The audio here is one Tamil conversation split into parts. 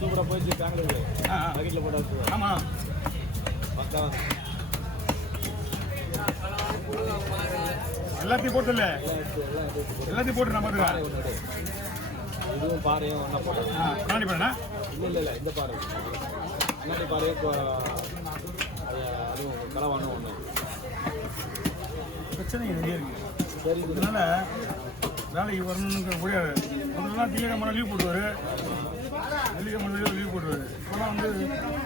சூப்பராக போயிடுச்சு பெங்களூரு. பக்கெட்டில் போட்டாச்சு. ஆமாம் எல்லாத்தையும் போட்டுல எல்லாத்தையும் போட்டு நம்ம இதுவும் பாறையும் ஒன்றா போட்டோம். கண்ணாடி பாருண்ணா. இல்லை இந்த பாறை கண்ணாடி பாறையும் அதுவும் கலவானும் ஒன்று பிரச்சனை நிறைய இருக்கு. சரி, இதனால வேலைக்கு வரணுங்கிற முடியாது. முதல்லாம் திங்கக்கிழமை லீவ் போட்டுவார், வெள்ளிக்கிழமை லீவ் போட்டுவார். இப்போலாம் வந்து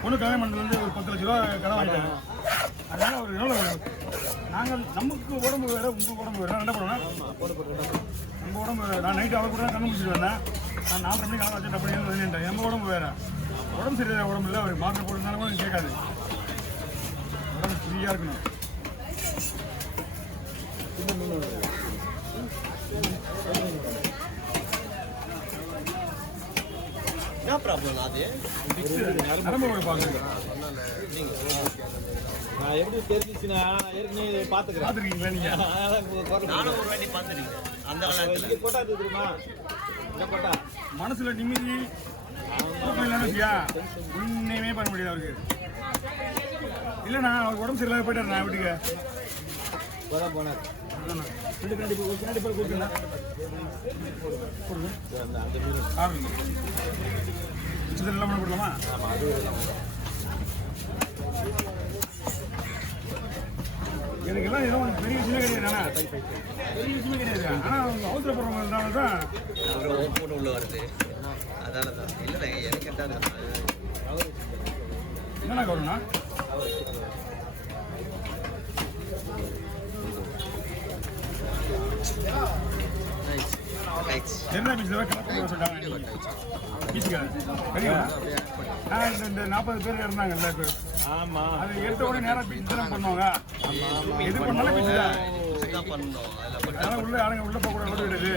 ஒன்று கல்யாணம் பண்ணுறது ஒரு 10 லட்ச ரூபா கடன் வாங்கிட்டாங்க. அதனால் அவர் எவ்வளோ நாங்கள் நமக்கு உடம்பு வேறு உங்கள் உடம்பு வேறு என்ன பண்ணுவேன் நம்ம உடம்பு நான் நைட்டு அவர் கூட தான் கண்ணு முடிச்சுட்டு வந்தேன். நான் 4:30 மணிக்கு காலம் வச்சுட்டு அப்படி வந்துட்டேன். நம்ம உடம்பு வேறு உடம்பு சரியாக உடம்பு இல்லை. அவர் மாத்திரை போட்டுருந்தாலும் கூட கேட்காது. உடம்பு ஃப்ரீயாக இருக்கணும். என்ன ப்ராப்ளம் அது? நரம்பு பார்க்குறது நான் எப்படி தெரிஞ்சிச்சுன்னா ஏற்கனவே பார்த்துருக்கீங்களா நீங்கள்? நானும் ஒரு வாட்டி பார்த்துருக்கேன். அந்த காலத்தில் கோட்டா தெரியுமா? இந்த கோட்டா மனசில் நிம்மதி தூக்கம் இல்லைன்னு வச்சியா ஒன்றுமே பண்ண முடியாது அவருக்கு. இல்லைண்ணா அவர் உடம்பு சரியில்லாத போயிட்டார். நான் வீட்டுக்கு போனார். பின்னாடி போய் கொடுத்துண்ணா அந்த மீன் ஆரம்பிங்க எல்லாம் போடலாமா? ஆமாம், அது எனக்கு எல்லாம் ஏதோ பெரிய விஷயமே கிடையாது. பெரிய விஷயமே கிடையாது. ஆனால் அவங்க அவசரப்படுறவங்க தான் அவர் ஓப்பன் உள்ள வருது. அதால தான் இல்லை எனக்கு கேட்டாங்க. என்னண்ணா கவர்னா என்ன பீச்சில் சொல்லிட்டாங்க. பீச்சுக்கார இந்த 40 பேர் இருந்தாங்க எல்லா பேரும். ஆமாம், அது எடுத்த உடனே நேராக பீச் தான் பண்ணுவாங்க. எது பண்ணாலும் பீச்சு தான் பண்ணோம். அதெல்லாம் உள்ள ஆளுங்க உள்ள போக கூட விடுறது.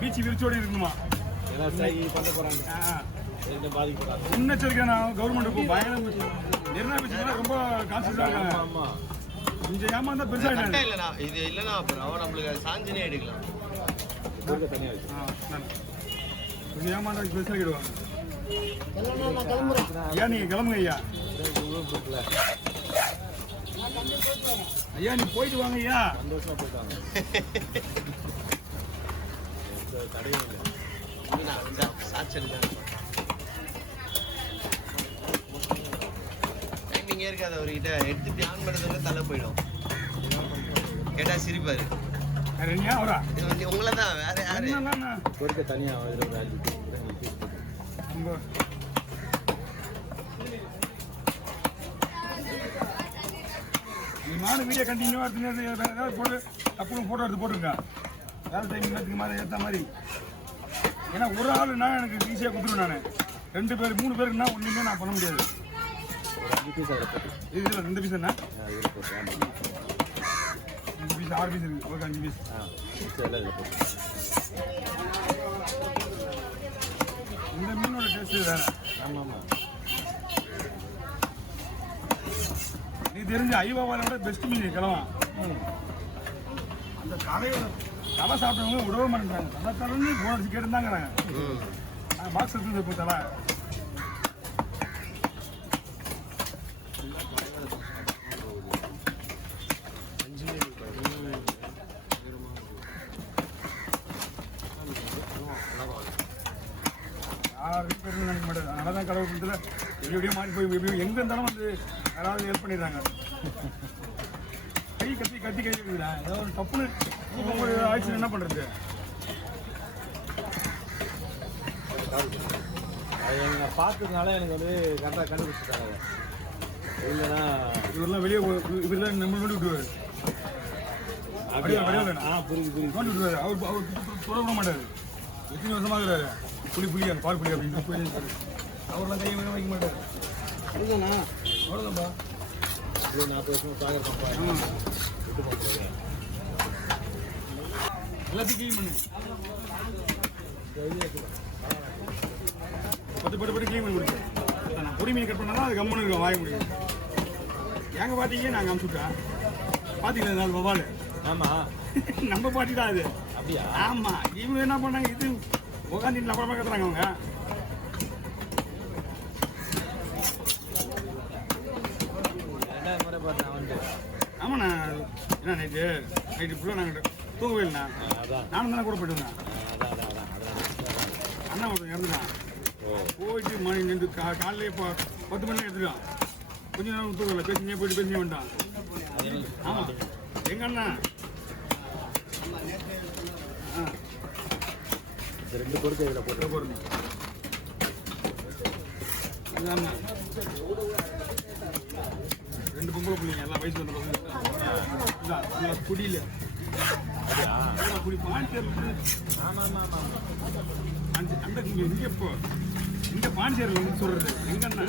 பீச்சு விரிச்சோடி இருக்கணுமா? எல்லாம் ஸ்ட்ரைக் பண்ண போகிறாங்க. பாதிக்கப்படுறாங்க. முன்னெச்சரிக்கை நான் கவர்மெண்ட்டுக்கு பயணம் நிர்ணய பீச்சுலாம் ரொம்ப கான்சியஸாக இருக்காங்க. ஆமாம், கொஞ்சம் ஏமாந்தா பெருசாக இல்லைண்ணா இது இல்லைண்ணா அப்புறம் நம்மளுக்கு சாஞ்சினே எடுக்கலாம். தனியாக இருக்கு. கொஞ்சம் ஏமாந்தா பெருசாகிடுவாங்க. ஐயா நீங்கள் கிளம்புங்க ஐயா. ஐயா நீ போயிட்டு வாங்க ஐயா. சந்தோஷமாக போயிட்டாங்க. தடையும் இல்லை. சாட்சி டைமிங்கே இருக்காது அவர்கிட்ட. எடுத்துட்டு ஆன் பண்ணுறதுல தலை போயிடும். கேட்டால் சிரிப்பாரு. அவரா இது வந்து உங்களை தான், வேற யாரு? கொடுக்க தனியாக நானும் வீடியோ கண்டினியூவாக எடுத்து வேறு ஏதாவது போட்டு டப்புனு ஃபோட்டோ எடுத்து போட்டுருக்கேன். வேலை டைம் நேரத்துக்கு மாதிரி ஏற்ற மாதிரி. ஏன்னா ஒரு ஆளுன்னா எனக்கு ஈஸியாக கொடுத்துருவேன். நான் 2 பேர் 3 பேருக்குன்னா ஒன்றுமே நான் பண்ண முடியாது. இது இல்லை 2 பீஸ் என்ன 2 பீஸ் 6 பீஸ் இருக்குது. ஒரு 5 பீஸ். இந்த மீனோட டேஸ்ட்டு வேறு. ஆமாம், நீ தெரிஞ்ச ஐவாவால விட பெஸ்ட் மீன் கிளவா. அந்த தலையோட தலை சாப்பிட்டவங்க விடவே மாட்டேங்கிறாங்க. தலை தலைன்னு போன அடிச்சு கேட்டுருந்தாங்கிறாங்க. பாக்ஸ் எடுத்து இப்போ தலை யாரும் பேர் நினைக்க மாட்டேன். அதனால தான் கடவுள் கொடுத்துல எப்படியோ மாறி போய் எப்படியோ எங்கே இருந்தாலும் வந்து யாராவது ஹெல்ப் பண்ணிடுறாங்க. கை கத்தி கத்தி கை இருக்குதுடா. ஏதோ ஒரு தப்புன்னு ஒரு ஆக்சிடென்ட் என்ன பண்ணுறது? அது எனக்கு பார்த்ததுனால எனக்கு வந்து கரெக்டாக கண்டுபிடிச்சிட்டாங்க. இல்லைன்னா இவரெல்லாம் வெளியே இவரெல்லாம் நம்ம நோண்டி விட்டுருவாரு. அப்படியே புரியுது நோண்டி விட்டுருவாரு. அவர் சொல்ல விட மாட்டார். எத்தனை வருஷமாக இருக்கிறாரு. புளி அந்த பால் புளி அப்படின்னு அவரெல்லாம் கையை வைக்க மாட்டார். அவ்வளோதாண்ணா அவ்வளோதான்ப்பா. 40 வருஷம் சாகரப்பா விட்டு போகிறேன். எல்லாத்தையும் க்ளீன் பண்ணு. பட்டு க்ளீன் பண்ணி கொடுத்து நான் பொடி மீன் கட் பண்ணால் அது கம்மனு இருக்கும். வாங்க முடியும். எங்கள் பாட்டிக்கே நாங்கள் அனுப்பிச்சுட்டேன். பார்த்தீங்களா 4 வவால்? ஆமாம், நம்ம பாட்டி தான் அது. அப்படியா? ஆமா, இவங்க என்ன பண்ணாங்க, இது உட்காந்து அப்புறமா கத்துறாங்க அவங்க. ரெண்டாவது முறை பார்த்தேன் அவன்ட்டு. ஆமாண்ணா, என்ன நைட்டு ஃபுல்லாக நாங்கள் தூங்கவே இல்லைண்ணா. அதான் நானும் தானே கூட போயிட்டு வந்தேன். அதான் அண்ணா ஒருத்தன் இறந்துட்டான். ஓ போயிட்டு மணி நின்று காலையிலே இப்போ 10 மணி எடுத்துட்டான். கொஞ்ச நேரம் தூங்கல, பேசினே போயிட்டு பேசினே வந்துட்டான். ஆமாம், எங்க அண்ணா ரெண்டு பொருட்கள் இதில் போட்டு போடுறது அண்ணா 2 பொம்பளை பிள்ளைங்க எல்லாம் வயசு வந்த பசங்க குடியில் அப்படியா? குடி பாண்டிச்சேரி ஆமாம் ஆமாம் ஆமாம். அந்த இங்கே இப்போ இந்த பாண்டிச்சேரியில் வந்து சொல்றது எங்க அண்ணா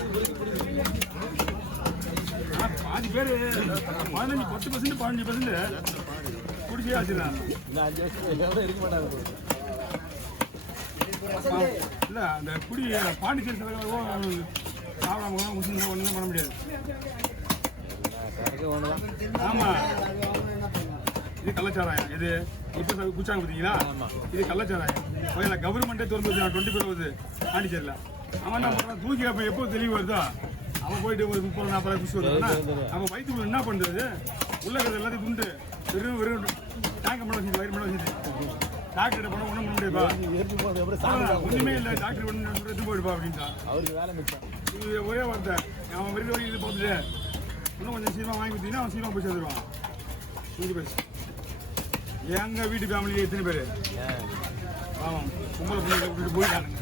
பாதி பேர் 10% 15% குடிச்சே வச்சுருக்காங்க. இன்னும் 5 வருஷம் எவ்வளோ இருக்க மாட்டாங்க. இல்லை அந்த குடி பாண்டிச்சேரி தலைவரும் சாப்பிடாம முஸ்லீம் ஒன்றுமே பண்ண முடியாது. கணக்கு ஒன்று தான். ஆமாம், இது கள்ளச்சாராயம். இது இப்போ குச்சாங்க பார்த்தீங்களா? ஆமாம். இது கள்ளச்சாராயம். முதல்ல கவர்மெண்ட்டே திறந்து வச்சு 20 வருது பாண்டிச்சேரியில். அவன் என்ன பண்ணுறான், தூக்கி அப்போ எப்போ தெளிவு வருதோ அவன் போயிட்டு ஒரு 30-40 குச்சி வருவான்னா அவன் வயிற்றுக்குள்ள என்ன பண்ணுறது, உள்ள இருக்கிறது எல்லாத்தையும் துண்டு வெறும் டேங்கை மட்டும் வச்சுட்டு வயிறு மட்டும் வச்சுட்டு டாக்டர்கிட்ட போனால் ஒன்றும் பண்ண முடியாதுப்பா. எடுத்து போனது எப்படி சாப்பிட ஒன்றுமே இல்லை, டாக்டர் ஒன்று எடுத்து போயிடுப்பா அப்படின்ட்டான். அவருக்கு வேலை மிச்சம். இது ஒரே வார்த்தை, அவன் வெறும் வரைக்கும் இது பார்த்துட்டு இன்னும் கொஞ்சம் சீக்கிரமாக வாங்கி கொடுத்தீங்கன்னா அவன் சீக்கிரமாக போய் சேர்ந்துருவான். கொஞ்சம் பேர் எங்கள் வீட்டு ஃபேமிலியில் எத்தனை பேர் ஆமாம் கும்பலை பிள்ளைகளை விட்டுட்டு போயிட்டானுங்க.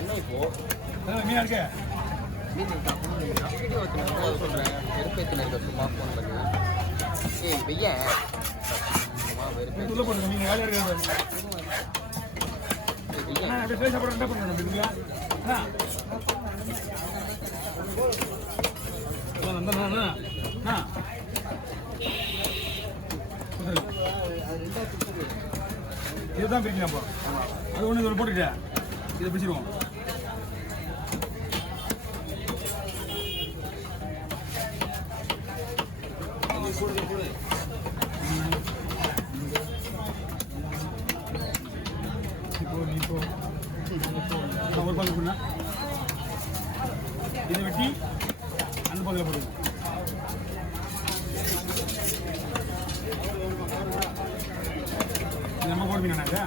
என்ன இப்போ மீனா இருக்க சொல்கிறேன் வெறுப்பேற்றின சும்மா ஃபோன் பண்ணி ஏய் பையன் சும்மா வெறுப்பேற்றி உள்ள போட்டுங்க, நீங்கள் வேலையாக இருக்காது. அண்ணா அப்படியே பேச போகிற என்ன பண்ணுறேன் அப்படிங்களா? அண்ணா அண்ணா அண்ணா இதுதான் பிரிக்கணும். அப்போ அது ஒன்று இதில் போட்டுட்டேன், இதை பிரிச்சிருவோம். ஒரு பங்கு பண்ணா இதை வெட்டி அந்த பங்கில் போடுவோம். நம்ம போடுவீங்கண்ணா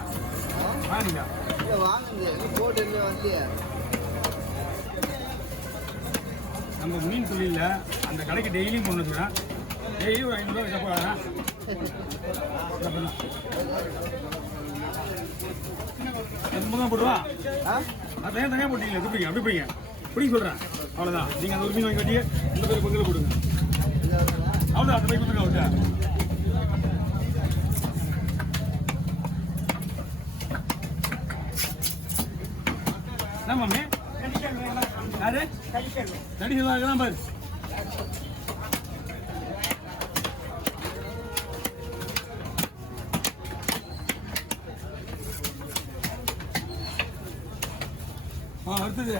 வாங்க நம்ம மீன் தொழிலில் அந்த கடைக்கு டெய்லியும் கொண்டு வந்துடுவேன். டெய்லி ஒரு 500 ரூபா போகிறேன். தான் போடுவா அது தனியாக போட்டீங்களா? துப்பிங்க அப்படி போய்ங்க பிடிக்க சொல்கிறேன். அவ்வளோதான், நீங்கள் அந்த ஒரு மீன் வாங்கி கட்டியே இந்த பேர் பங்கில் போடுங்க. அவ்வளோதான், அந்த பைக் கொடுத்துருங்க அவர்கிட்ட. என்ன மாமே யாரு நடிக்கலாம் பாரு. அடுத்தது